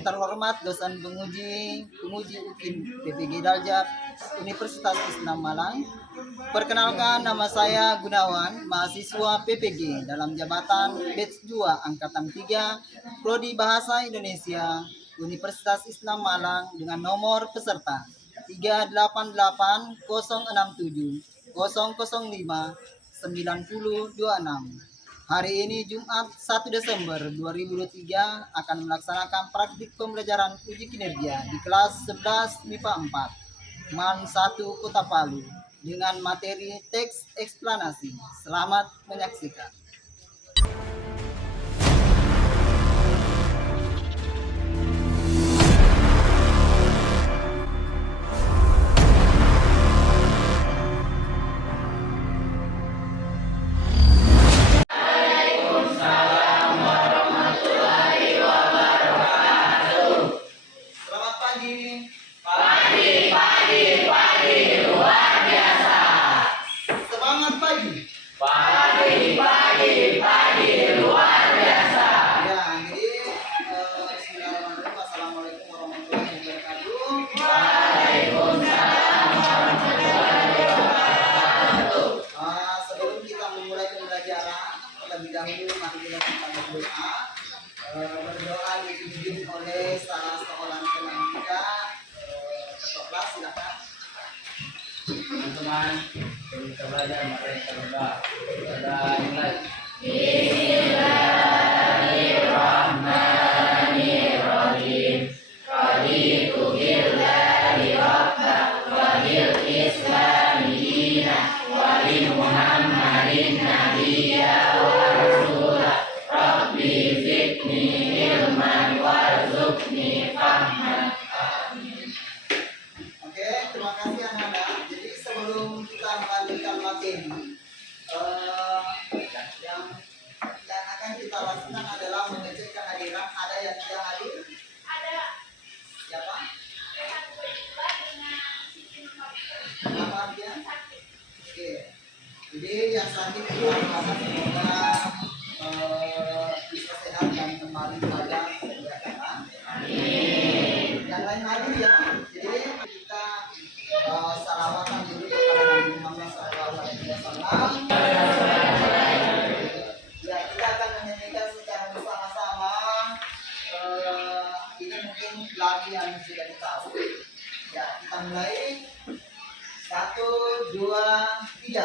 yang terhormat dosen penguji UKIN PPG Daljak Universitas Islam Malang. Perkenalkan, nama saya Gunawan, mahasiswa PPG dalam jabatan Batch 2 Angkatan 3 Prodi Bahasa Indonesia Universitas Islam Malang dengan nomor peserta 388 067 005 9026. Hari ini Jumat 1 Desember 2023 akan melaksanakan praktik pembelajaran uji kinerja di kelas 11 MIPA 4 MAN 1 Kota Palu dengan materi teks eksplanasi. Selamat menyaksikan. Terlebih dahulu mari kita berdoa. Berdoa dipimpin oleh salah seorang teman kita. Ketua kelas, silakan. Teman-teman, kita belajar mari kita berdoa. Kita mulai. Bismillahirrahmanirrahim. Raditu billahi rabba wa bil islami dina wa bi Muhammadin nabiyya wa rasula. Rabbi zidni ilman warzuqni fahman. Oke, terima kasih anak-anak. Jadi sebelum kita melanjutkan materi, yang akan kita lakukan adalah mengecek kehadiran. Ada yang tidak hadir? Ada. Siapa? Apa dia? Oke. Jadi yang sakit kita doakan semoga bisa sehat dan kembali pada kesehatan. Amin. Yang lain hadir ya. Jadi kita salawatan dulu kepada Nabi Muhammad SAW. Ya, kita akan menyanyikan secara bersama-sama. Ini mungkin lagu yang sudah ditahu. Ya, kita mulai. 1, 2, 3.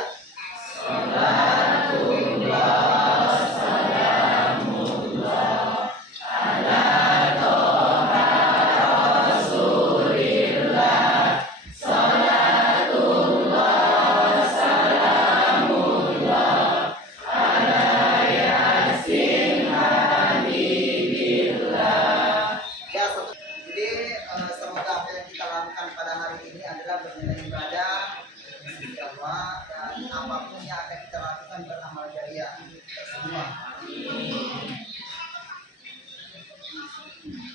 Semoga apa yang kita lakukan pada hari ini adalah bernilai ibadah sisi Allah, dan apapun yang akan kita lakukan beramal jariah semua.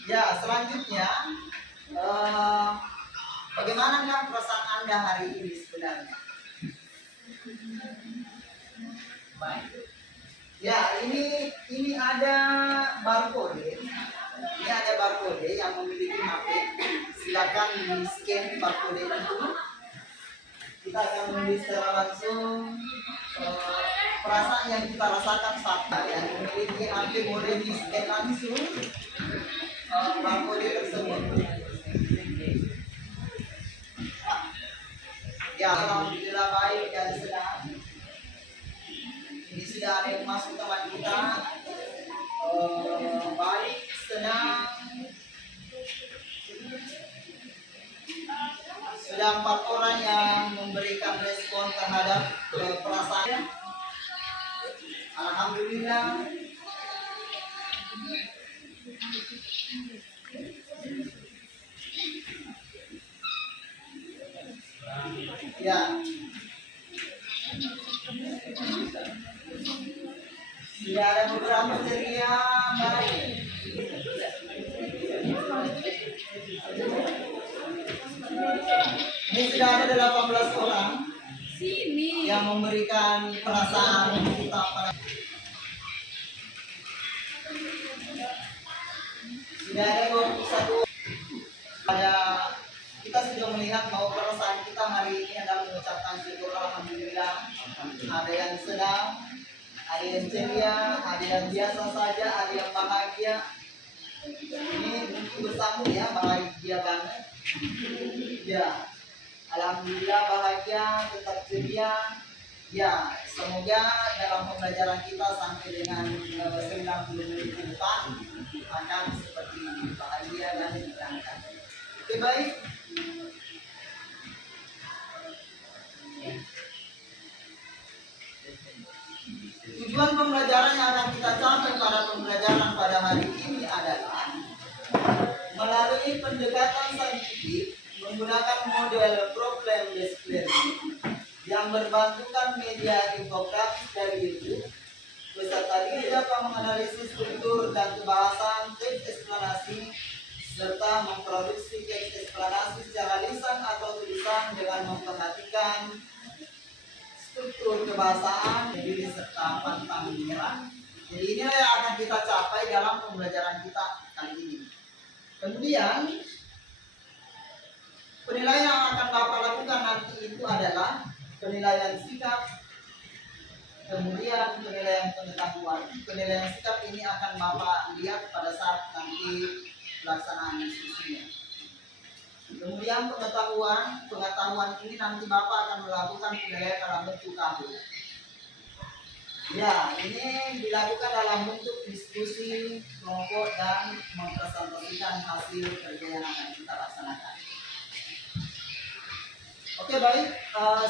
Ya, selanjutnya bagaimana perasaan Anda hari ini sebenarnya? Baik. Ya, ini ada barcode. Ini ada barcode yang memiliki HP. Silakan di-scan barcode itu. Kita akan menulis secara langsung perasaan yang kita rasakan saat yang memiliki HP boleh di-scan langsung barcode tersebut. Ya, alhamdulillah baik dan senang. Ini sudah ada yang masuk teman kita. Baik, senang. Sudah 4 orang yang memberikan respon terhadap perasaan. Alhamdulillah. Ya. Sudah ada beberapa ceria, baik. Ini sudah ada 18 orang yang memberikan perasaan kita pada Tidak ada 21. Pada kita sudah melihat bahwa perasaan kita hari ini adalah mengucapkan syukur alhamdulillah. Ada yang senang, ada yang ceria, ada yang biasa saja, ada yang bahagia. Ini mungkin bersama ya, bahagia banget. Ya, alhamdulillah bahagia, tetap ceria. Ya, semoga dalam pembelajaran kita sampai dengan 90 menit ke depan akan seperti ini, bahagia dan menyenangkan. Oke, baik. Tujuan pembelajaran yang akan kita capai pada pembelajaran pada hari ini adalah melalui pendekatan saintifik menggunakan model problem based learning yang berbantukan media infografis dari YouTube beserta data menganalisis struktur dan kebahasan teks eksplanasi serta memproduksi teks eksplanasi secara lisan atau tulisan dengan memperhatikan struktur kebahasaan diri serta pantang menyerah. Jadi inilah yang akan kita capai dalam pembelajaran kita kali ini. Kemudian penilaian yang akan Bapak lakukan nanti itu adalah penilaian sikap, kemudian penilaian pengetahuan. Penilaian sikap ini akan Bapak lihat pada saat nanti pelaksanaan diskusinya. Kemudian pengetahuan ini nanti Bapak akan melakukan penilaian dalam bentuk kabel. Ya, ini dilakukan dalam bentuk diskusi kelompok dan mempresentasikan hasil kerja yang akan kita laksanakan. Oke, baik,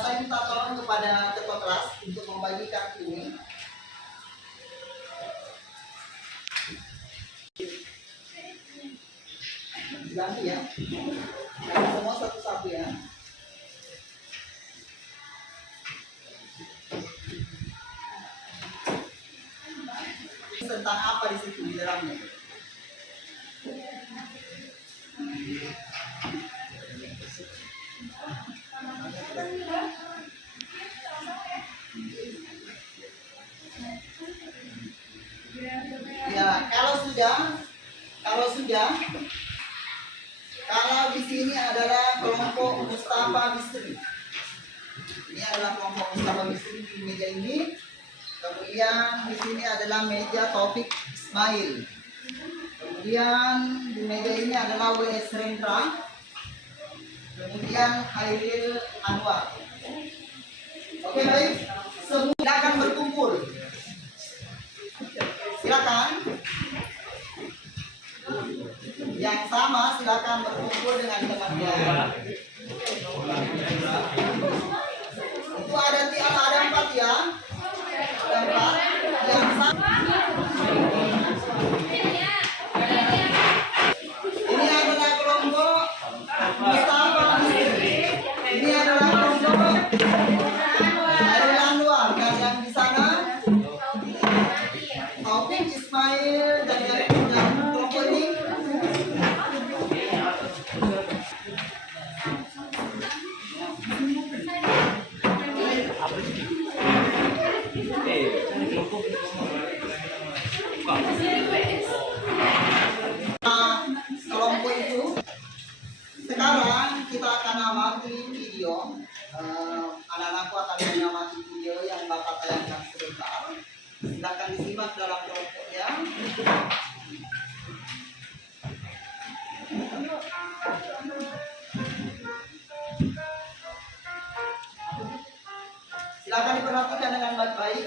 saya minta tolong kepada ketua kelas untuk membagikan ini. Ganti ya. Kalian semua satu-satu ya. Tentang apa di situ di dalamnya? Ya, kalau di sini adalah kelompok Mustafa Misteri. Ini adalah kelompok Mustafa Misteri di meja ini. Kemudian di sini adalah meja Taufik Ismail. Kemudian di meja ini adalah W.S. Rendra. Kemudian Hairil Anwar. Oke, baik. Semua silakan berkumpul. Silakan. Yang sama silakan berkumpul dengan temannya. Itu ada 4 ya. Ada 4. Yang sama. Ini adalah kelompok Mustafa Misteri. Ini adalah kelompok Hairil Anwar. Dan yang di sana Taufik Ismail dan yang kelompok ini kelompok itu. Sekarang kita akan amati video. Anak-anakku akan mengamati video yang Bapak tayangkan sebentar. Silakan disimak dalam kelompoknya. Silakan diperhatikan dengan baik-baik.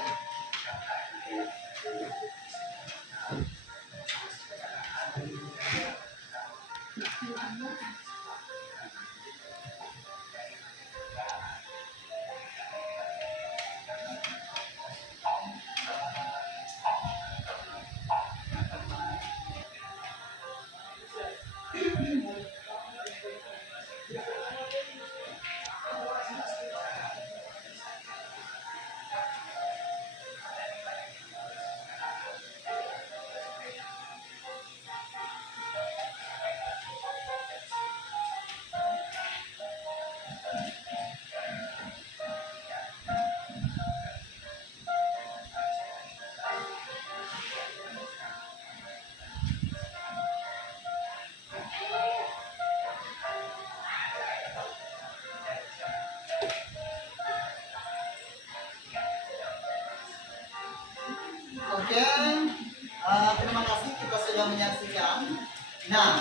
Nah,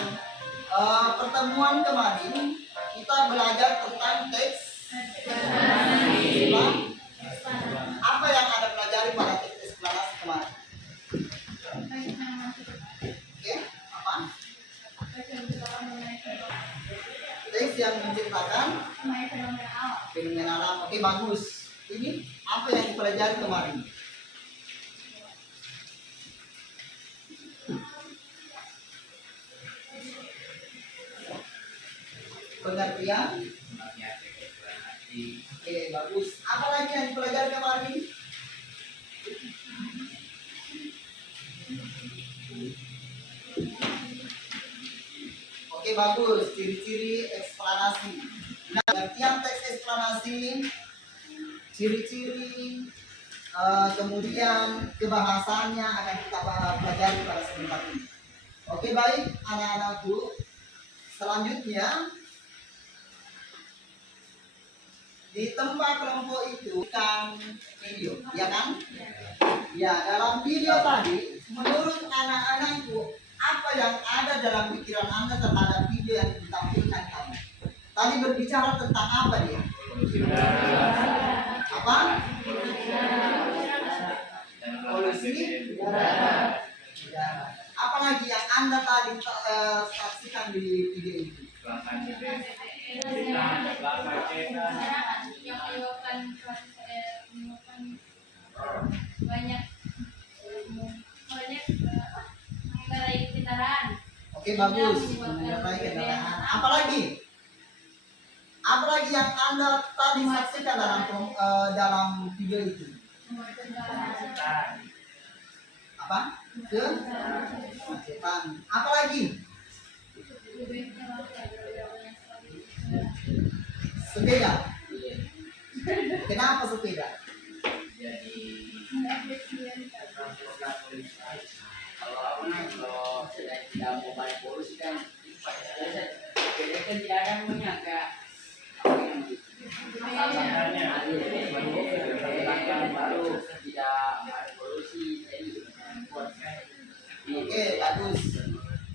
pertemuan kemarin kita belajar tentang teks eksplanasi. Apa yang Anda pelajari pada teks eksplanasi kemarin? Oke, apa? Teks yang menceritakan fenomena alam. Oke, bagus. Ini apa yang dipelajari kemarin? Pengertian. Oke, bagus. Apa lagi yang dipelajari kemarin? Oke, bagus. Ciri-ciri eksplanasi. Nah, pengertian teks eksplanasi, ciri-ciri, kemudian kebahasaannya akan kita pelajari pada sebentar ini. Oke, baik anak-anakku. Selanjutnya, di tempat kelompok itu kan video, ya kan? Ya, dalam video tadi, menurut anak-anakku, apa yang ada dalam pikiran Anda terhadap video yang ditampilkan kami? Tadi berbicara tentang apa dia? Apa? Polusi udara. Apalagi yang Anda tadi saksikan di video itu? Oke, bagus. Mengendarai kendaraan. Apalagi yang Anda tadi saksikan dalam video itu? Apa? Kemacetan. Apalagi? Sepeda. Kenapa sepeda? Kalau sedang tidak mau banyak polusi kan sepeda kan tidak akan menyangka baru tidak ada polusi jadi Oke, bagus.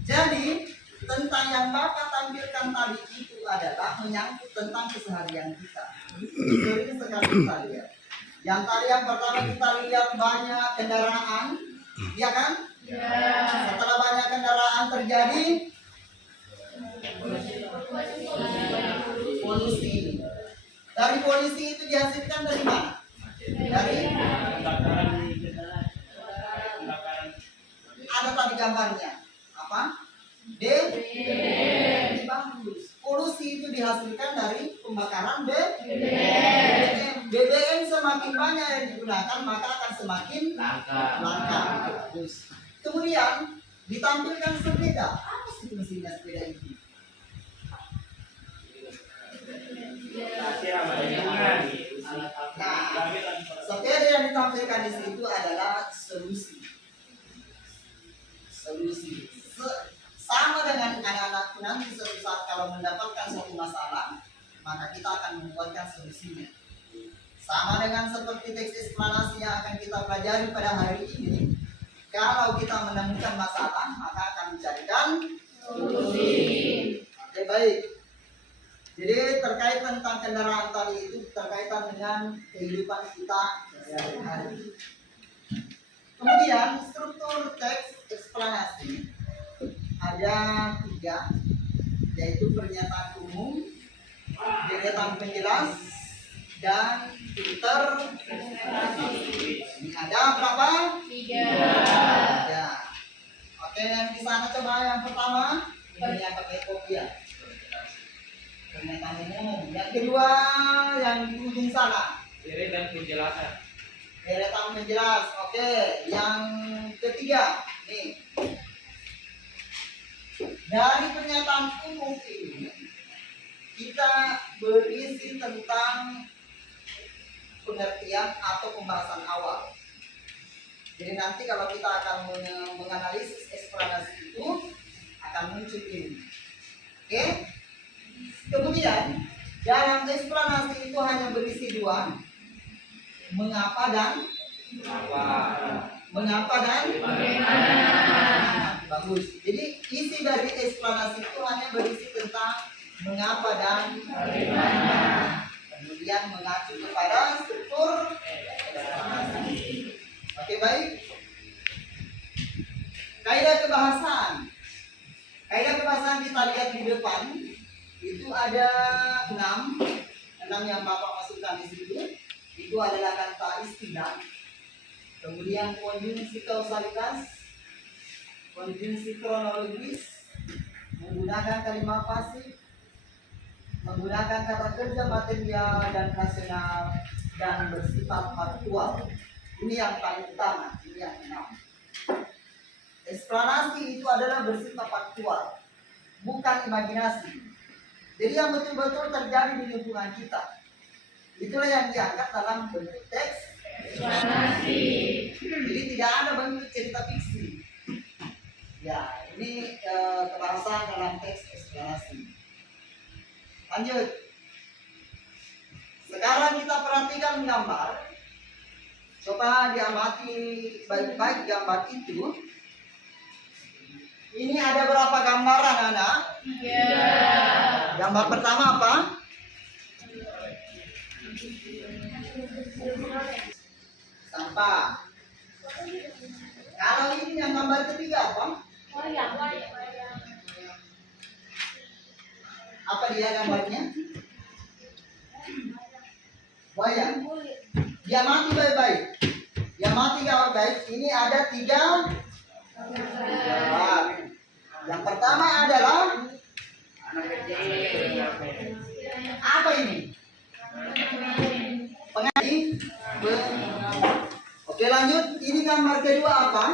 Jadi tentang yang Bapak tampilkan tadi itu adalah menyangkut tentang keseharian kita. Sering sekali kita lihat. Yang tadi yang pertama kita lihat banyak kendaraan, ya kan? Setelah banyak kendaraan terjadi polusi. Dari polusi itu dihasilkan dari mana? Dari ada tadi gambarnya apa? Bagus. Polusi itu dihasilkan dari pembakaran BBM. BBM semakin banyak yang digunakan maka akan semakin langka. Bagus. Kemudian ditampilkan sepeda. Apa sih fungsinya sepeda ini? Nah, sepeda yang ditampilkan di situ adalah solusi. Sama dengan anak-anak nanti suatu saat kalau mendapatkan suatu masalah, maka kita akan membuatkan solusinya. Sama dengan seperti teks eksplanasi yang akan kita pelajari pada hari ini. Kalau kita menemukan masalah, maka akan mencarikan solusi. Oke, baik. Jadi terkait tentang kendaraan tadi itu terkaitan dengan kehidupan kita sehari-hari. Kemudian struktur teks eksplanasi ada 3, yaitu pernyataan umum, deretan penjelas, dan interpretasi. Ini ada berapa? 3. Oke, yang di sana coba yang pertama, ini yang pakai kopi ya. Pernyataan umum. Yang kedua, yang di ujung sana. deretan penjelasan. Deretan penjelas. Oke, yang ketiga, nih. Dari pernyataan umum ini kita berisi tentang pengertian atau pembahasan awal. Jadi nanti kalau kita akan menganalisis eksplanasi itu akan muncul ini. Oke? Kemudian dalam eksplanasi itu hanya berisi 2, mengapa dan bagaimana. Bagus. Jadi isi dari eksplanasi itu hanya berisi tentang mengapa dan bagaimana. Kemudian mengacu kepada struktur eksplanasi. Oke, baik. Kaidah kebahasaan. Kaidah kebahasaan kita lihat di depan. Itu ada 6 yang Bapak masukkan di situ. Itu adalah kata istilah. Kemudian konjungsi kausalitas, konjungsi kronologis, menggunakan kalimat pasif, menggunakan kata kerja material dan rasional, dan bersifat faktual. Ini yang paling utama, ini yang 6. Eksplanasi itu adalah bersifat faktual, bukan imajinasi. Jadi yang betul-betul terjadi di lingkungan kita. Itulah yang diangkat dalam bentuk teks eksplanasi. Jadi tidak ada bentuk cerita fiksi. Ya, ini kebahasaan dalam teks eksplanasi. Lanjut. Sekarang kita perhatikan gambar. Coba diamati baik-baik gambar itu. Ini ada berapa gambaran, anak? Gambar pertama apa? Sampah. Kalau ini yang gambar ketiga apa? Apa dia gambarnya? Wayang. Dia mati baik-baik. Dia mati baik-baik. Ini ada 3 gambar. Yang pertama adalah apa ini? Pengaji. Oke, lanjut. Ini gambar kedua apa?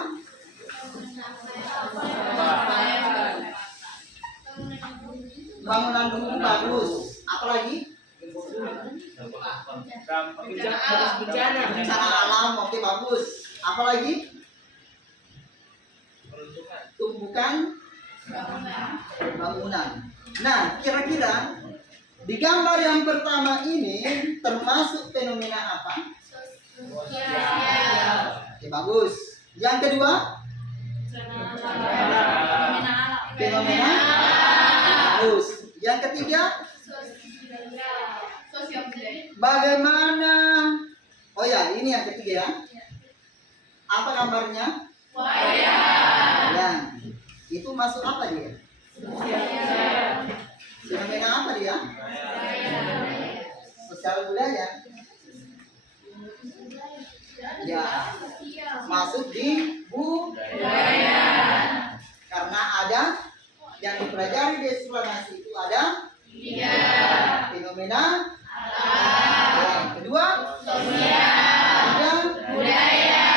Bangunan gedung bagus. Apa lagi? Bencana alam. Oke, bagus. Apa lagi? Tumbukan bangunan. Nah, kira-kira di gambar yang pertama ini termasuk fenomena apa? Oke, bagus. Yang kedua? Fenomena. Bagus. Yang ketiga? Bagaimana? Oh ya, ini yang ketiga ya. Apa gambarnya? Ya. Itu masuk apa dia? Fenomena apa dia? Sosial budaya. Ya, masuk di budaya. Karena ada yang dipelajari di eksplanasi itu ada 3 fenomena alam. Yang kedua sosial. Yang budaya.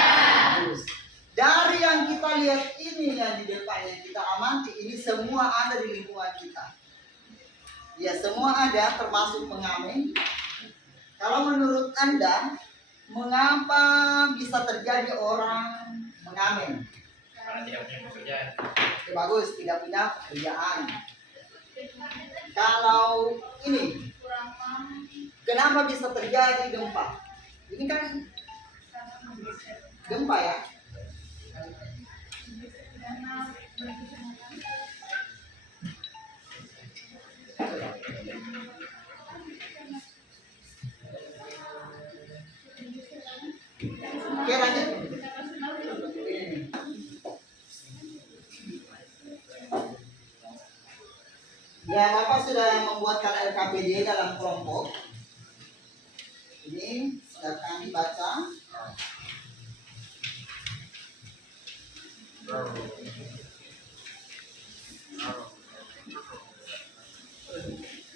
Dari yang kita lihat ini yang di depan yang kita amati ini semua ada di lingkungan kita. Ya, semua ada termasuk pengamen. Kalau menurut Anda, mengapa bisa terjadi orang mengamen? Karena tidak punya pekerjaan. Oke, bagus, tidak punya pekerjaan. Kalau ini, kenapa bisa terjadi gempa? Ini kan gempa ya. Oke, lanjut. Ya, Bapak sudah membuatkan LKPD dalam kelompok. Ini silakan dibaca.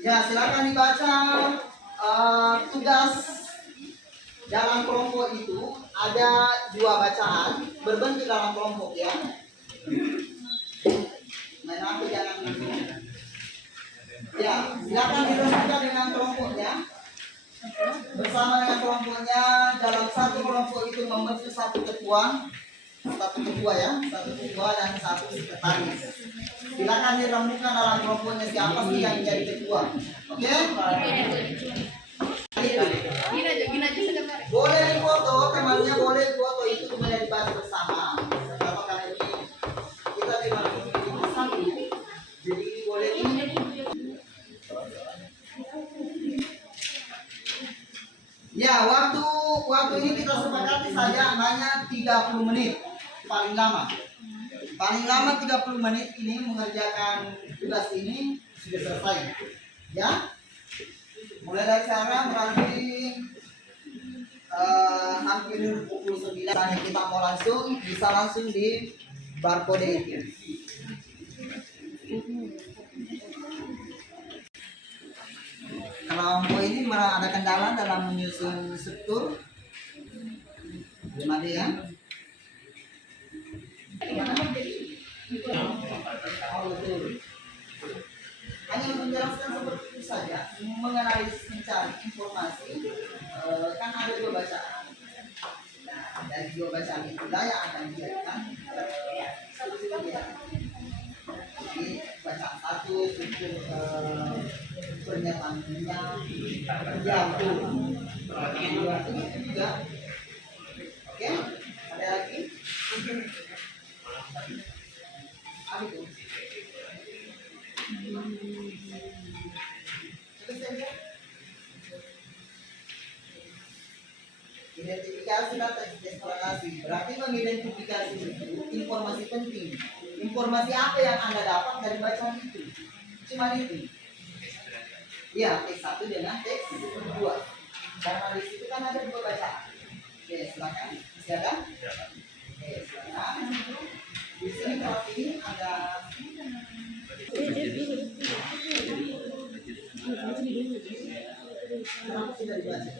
Ya, silakan dibaca tugas dalam kelompok itu ada 2 bacaan berbentuk dalam kelompok ya. Main apa jangan ya, silakan direnungkan dengan kelompoknya. Bersama dengan kelompoknya dalam satu kelompok itu membentuk satu ketua ya, satu ketua dan satu sekretaris. Silakan direnungkan dalam kelompoknya siapa sih yang menjadi ketua. Oke? Boleh difoto, temannya boleh foto itu kemudian dibahas bersama. Kenapa? Karena ini kita Ya, waktu ini kita sepakati saja hanya 30 menit paling lama. Paling lama 30 menit ini mengerjakan tugas ini sudah selesai. Ya. Mulai dari sekarang berarti hampir pukul 9 kita mau bisa langsung di barcode itu. Kalau Ambo ini ada kendala dalam menyusun struktur, belum ada ya? Oh, betul. Hanya menjelaskan seperti itu saja, mengenai mencari informasi, kan ada dua bacaan. Nah, dari dua bacaan itulah yang akan dijadikan jadi bacaan satu struktur pernyataannya jatuh dua itu juga. Oke, ada lagi apa itu? Identifikasi data eksplorasi berarti mengidentifikasi itu informasi penting. Informasi apa yang Anda dapat dari bacaan itu? Cuma itu. Ya, teks 1 dengan teks 2. Karena di situ kan ada dua bacaan. Oke, silakan. Masih ada? Oke, silakan. Di sini kalau ini ada kenapa tidak dibaca?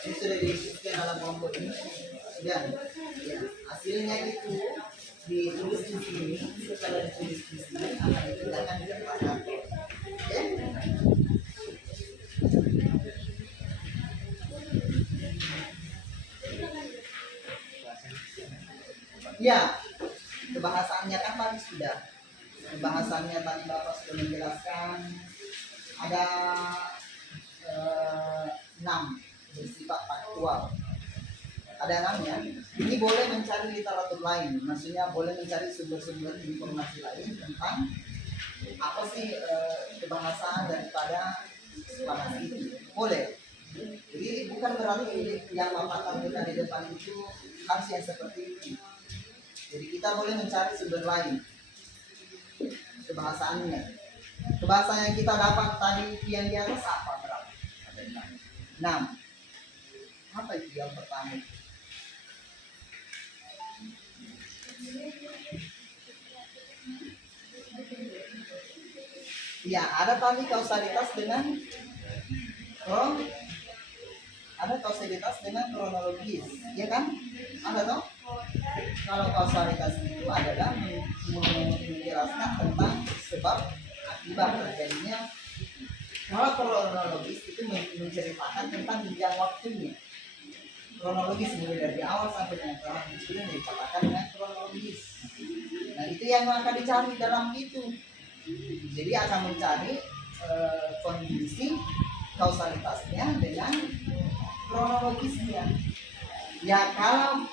Ini sudah diisikan dalam kelompok ini dan ya, hasilnya itu ditulis di sini. Setelah ditulis di sini akan dipindahkan ke tempat. Oke? Ya, kebahasannya kan tadi sudah. Kebahasannya tadi Bapak sudah menjelaskan ada 6 bersifat faktual. Ada 6 ya. Ini boleh mencari literatur lain, maksudnya boleh mencari sumber-sumber informasi lain tentang apa sih kebahasaan daripada bahasa itu. Boleh. Jadi bukan berarti yang Bapak tampilkan di depan itu harus yang seperti itu. Jadi kita boleh mencari sumber lain kebahasaannya. Kebahasaan yang kita dapat tadi yang di atas apa berapa? Ada 6. Apa itu yang pertama? Ya, ada tadi kausalitas dengan kronologis, ya kan? Ada toh? Kalau kausalitas itu adalah menjelaskan tentang sebab akibat terjadinya. Kalau kronologis itu menceritakan tentang jenjang waktunya. Kronologis mulai dari awal sampai dengan terakhir itu yang dikatakan dengan kronologis. Nah, itu yang akan dicari dalam itu. Jadi akan mencari kondisi kausalitasnya dengan kronologisnya. Ya, kalau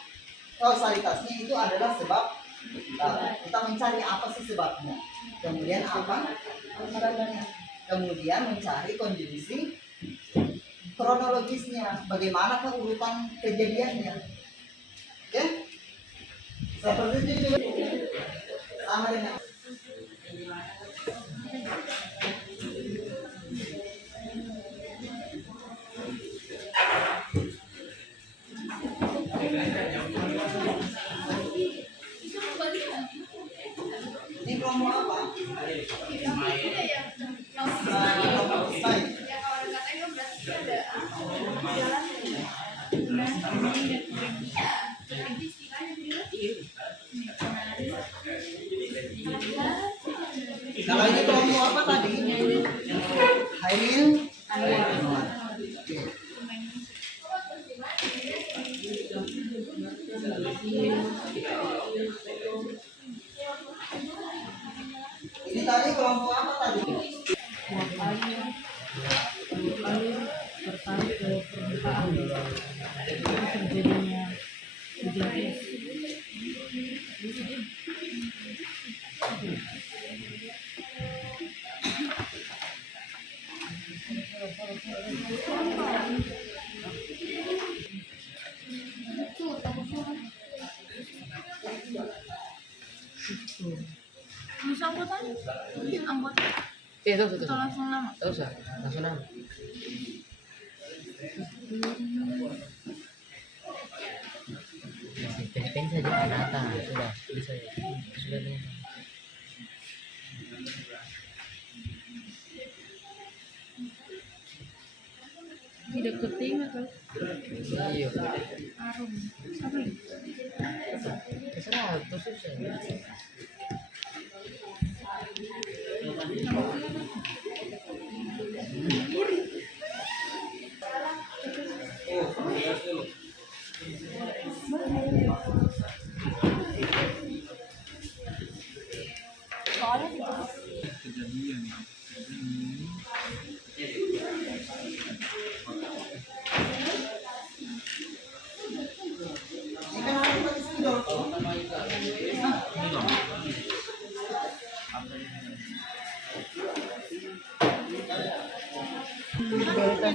kausalitasnya itu adalah sebab, kita mencari apa sih sebabnya, kemudian apa akibatnya, kemudian mencari kondisi kronologisnya, bagaimana urutan kejadiannya. Oke? Seperti itu juga sama dengan ini promo apa? Kalau ini promo apa tadi? Hairil. Oke. Ini tadi kelompok apa tadi? Tertarik ke permukaan terjadinya hujan es. Bisa anggotanya? Anggota Iya, tahu, tahu. atau langsung nama? Tahu sah, langsung nama. Pen saja Anata, sudah bisa ya. Sudah bisa. Tidak keting atau Iya. arum? Apa ini? Terserah, terus susah.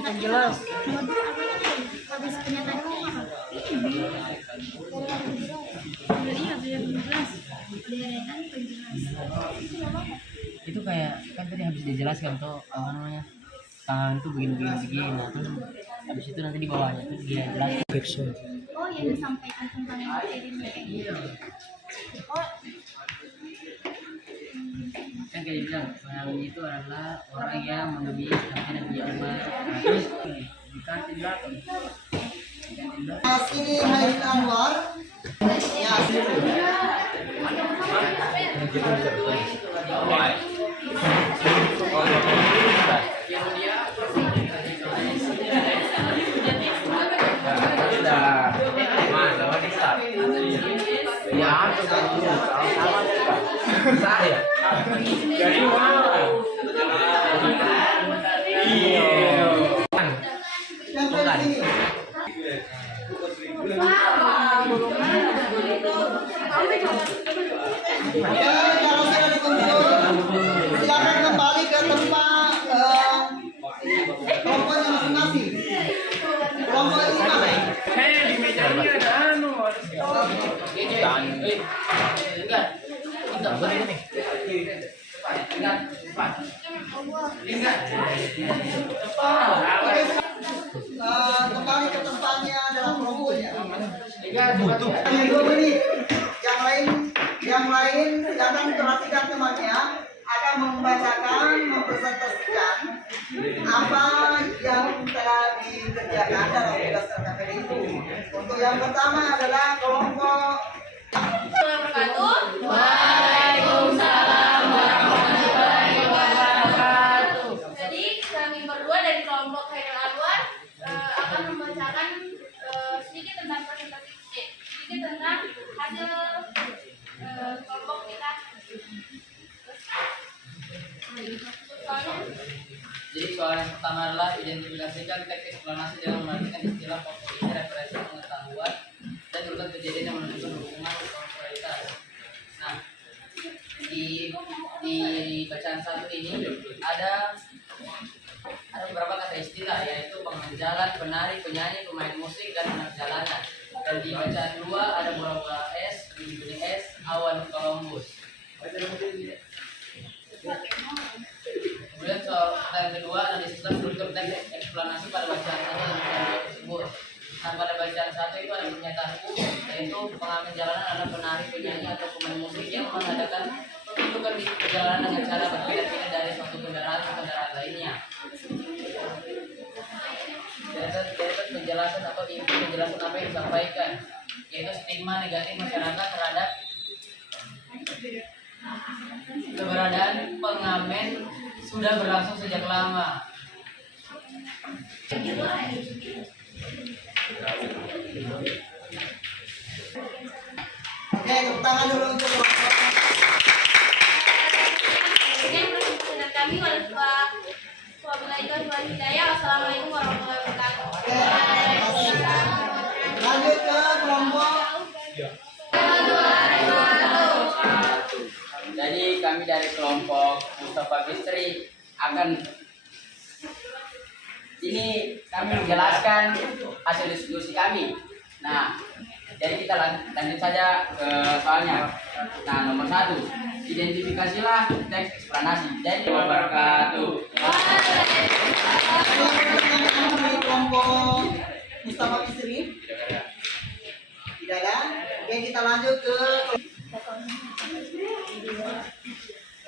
Penjelas. Habis pernyataan ini apa? Iya, biar jelas. Deretan penjelas. Itu kayak kan tadi habis dijelaskan tuh apa namanya, tangan tuh begini, nah terus habis itu nanti di bawahnya tuh dia jelaskan. Oh, yang disampaikan tentang materinya kayak gitu. Oh, Kan kayak bilang pengalaman itu adalah orang yang melebihi sampai dan punya umat. Nah, terus dikasih belakang. Sini Hairil Anwar. Ya, yang sini. Ya, kalau sudah dikumpul, silakan kembali ke tempat kelompoknya masing-masing. Kelompok ini mana? Kembali ke tempatnya dalam kelompoknya. Hanya 2 menit. Yang lain silakan perhatikan temannya akan membacakan, mempresentasikan apa yang telah dikerjakan dalam tugas KKP itu. Untuk yang pertama adalah kelompok. jadi kami berdua dari kelompok Hairil Anwar akan membacakan sedikit tentang hasil kelompok kita. Jadi soal yang pertama adalah identifikasikan teks eksplanasi dengan memanfaatkan istilah pokok ini referensi pengetahuan dan urutan kejadian yang menentukan hubungan kontekstualitas. Nah, di bacaan satu ini ada beberapa kata istilah, yaitu pengenjalan, penari, penyanyi, pemain musik, dan anak jalanan. Dan di bacaan 2 ada bola-bola es, bunyi es, awan Columbus. Kemudian soal yang kedua analisis struktur teks eksplanasi pada bacaan satu dan bacaan 2 tersebut. Nah, pada bacaan satu itu ada pernyataan hukum, yaitu pengamen jalanan adalah penari, penyanyi, atau pemain musik yang mengadakan pertunjukan di perjalanan dengan cara berbeda-beda dari suatu kendaraan ke kendaraan lainnya. Deret penjelasan atau inti penjelasan apa yang disampaikan, yaitu stigma negatif masyarakat terhadap keberadaan pengamen sudah berlangsung sejak lama. Oke, tepuk tangan dulu untuk kelompok. Wabillahi wal hidayah. Wassalamualaikum warahmatullahi wabarakatuh. Oke, terima kasih. Lanjut ke kelompok. Jadi kami dari kelompok Mustafa Bistri akan ini kami menjelaskan hasil diskusi kami. Nah, jadi kita lanjut saja ke soalnya. Nah, nomor 1, identifikasilah teks eksplanasi. Jadi wabarakatuh. Dari kelompok Mustafa Bisri. Tidak ada. Oke, kita lanjut ke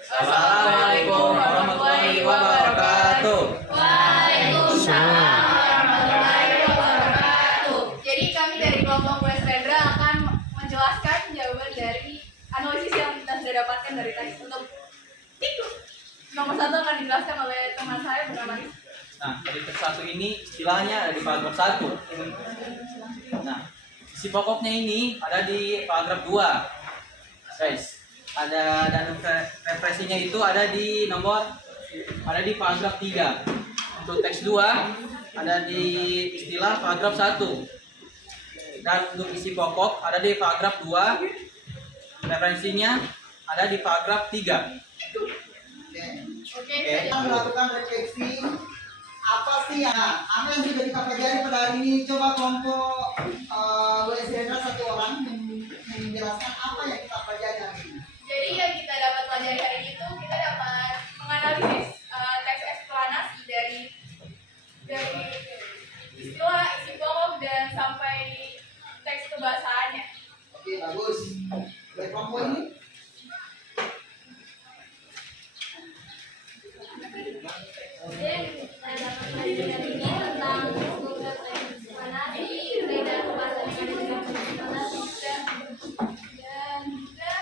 Assalamualaikum warahmatullahi wabarakatuh. Waalaikumsalam warahmatullahi wabarakatuh. Jadi kami dari kelompok Wes Rendra akan menjelaskan jawaban dari analisis yang kita sudah dapatkan dari teks. Untuk itu nomor 1 akan dijelaskan oleh teman saya bernama Rizky. Nah, dari teks 1 ini istilahnya ada di paragraf 1. Nah, isi pokoknya ini ada di paragraf 2. Guys, ada dan referensinya itu ada di paragraf 3. Untuk teks 2 ada di istilah paragraf 1. Dan untuk isi pokok ada di paragraf 2. Referensinya ada di paragraf 3. Oke, kita melakukan refleksi apa sih apa yang sudah kita pelajari pada hari ini. Coba kelompok WSDN satu orang menjelaskan apa yang kita pelajari hari ini. Jadi yang kita dapat pelajari hari ini itu kita dapat menganalisis teks eksplanasi dari istilah, isi pokok dan sampai teks kebahasaannya. Oke, bagus. Dari kelompok ini Kita dapat pelajari hari ini tentang struktur teks eksplanasi, perbedaan pembahasan yang ada di teks eksplanasi dan juga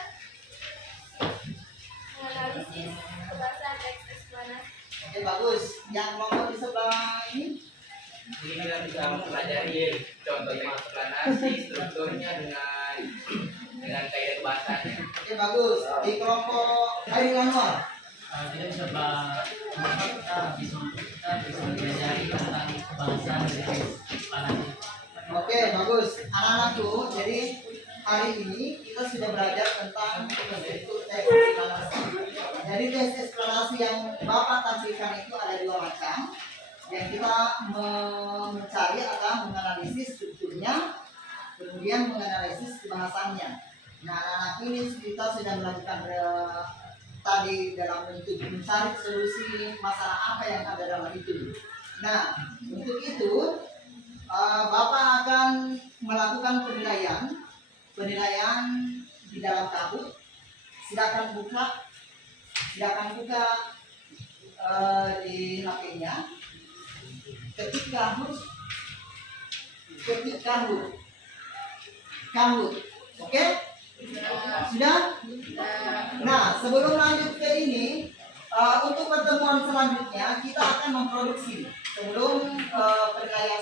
menganalisis pembahasan teks eksplanasi. oke, bagus. Yang kelompok di sebelah ini Jadi kita bisa mempelajari contoh teks eksplanasi, strukturnya dengan kaidah kebahasannya. oke, bagus. Di kelompok Airi Anwar. Kita bisa kita bisa belajar tentang kebangsaan dari eksplanasi. Oke, bagus. Anak-anakku, jadi hari ini kita sudah belajar tentang struktur teks eksplanasi. Jadi teks eksplanasi yang Bapak tampilkan itu ada 2 macam. Yang kita mencari adalah menganalisis strukturnya, kemudian menganalisis kebahasannya. Nah, anak-anak ini kita sudah melakukan tadi dalam bentuk mencari solusi masalah apa yang ada dalam itu. Nah, untuk itu Bapak akan melakukan penilaian di dalam kabut. Silakan buka di HP-nya. Ketik kabut. Oke? Sudah? Nah, sebelum lanjut ke ini, untuk pertemuan selanjutnya kita akan memproduksi. Sebelum penilaian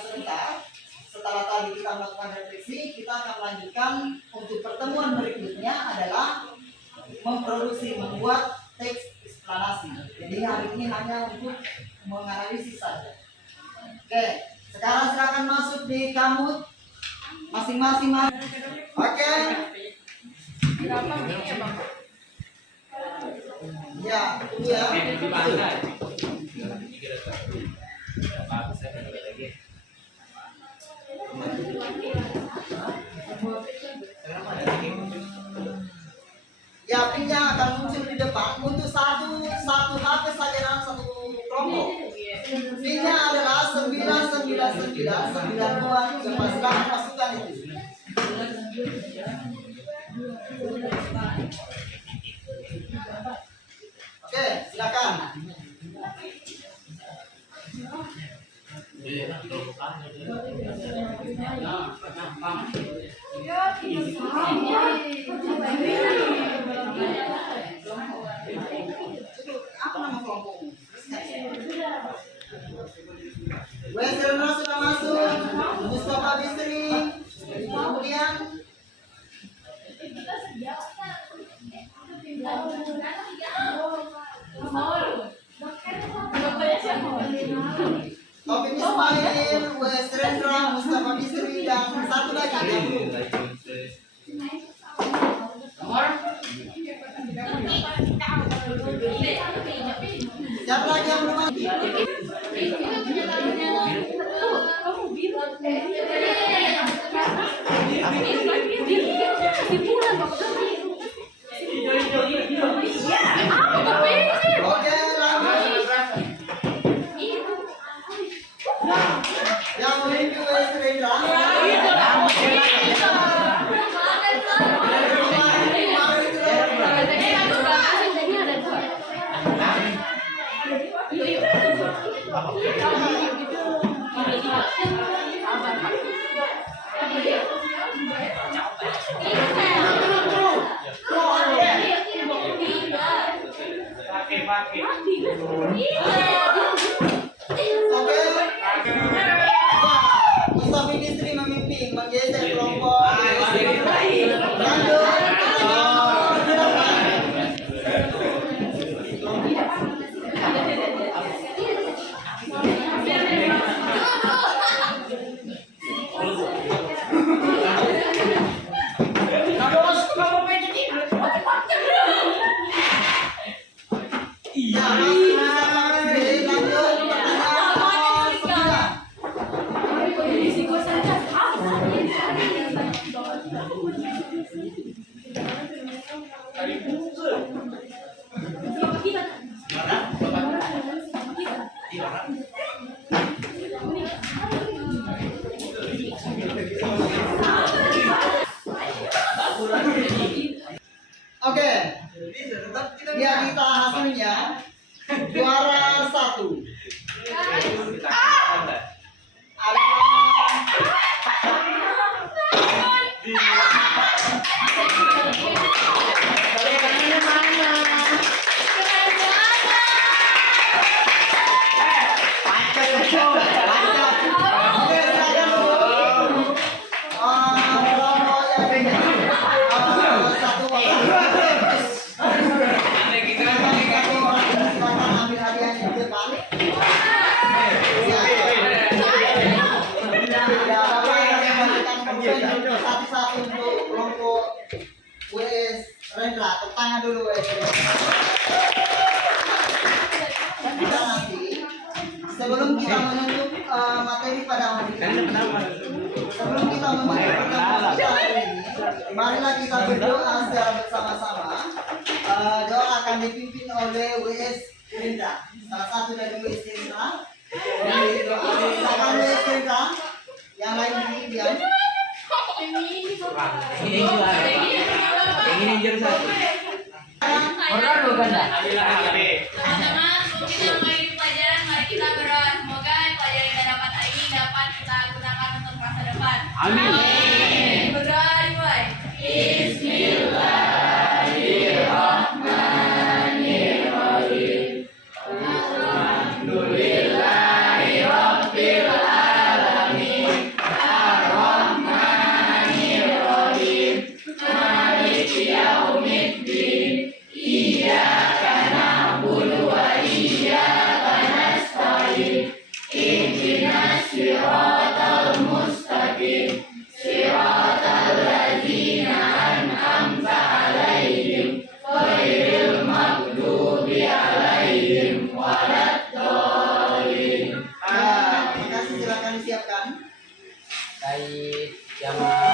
setelah tadi kita melakukan refleksi, kita akan melanjutkan untuk pertemuan berikutnya adalah membuat teks eksplanasi. Jadi hari ini hanya untuk menganalisis saja. Oke, sekarang silakan masuk di kamut masing-masing. Oke. Ya, tunggu ya. Ya, pinnya akan muncul di depan untuk satu HP saja dalam satu kelompok. Pinnya adalah 99992. Silakan masukkan itu. Oke, silakan. Apa nama kelompokmu? Westerna sudah masuk, Mustafa Bisri, kemudian lagi ganggu. Siapa lagi yang belum mati? Oke, lanjut. Yang memimpin WS Rendra. Oke. Mustafa Industri memimpin menggeser kelompok. Lanjut. Ya, masih lanjut. Pertanyaan nomor 9. Oke. Biar kita hasilnya juara 1 satu-satu untuk kelompok WS Rendra. Tepuk tangan dulu WS Rendra. Kita nanti sebelum kita menutup materi pada hari ini, sebelum kita menutup pertemuan kita hari ini, marilah kita berdoa secara bersama-sama. Doa akan dipimpin oleh WS Rendra, salah satu dari WS Rendra. Silakan WS Rendra. Yang lain ini diam. Ini juara satu. Teman-teman, sebelum kita mengakhiri pelajaran, mari kita berdoa. Semoga pelajaran yang kita dapat hari ini dapat kita gunakan untuk masa depan. Amin. Berdoa dimulai. Terima kasih, silakan disiapkan. Baik, jamaah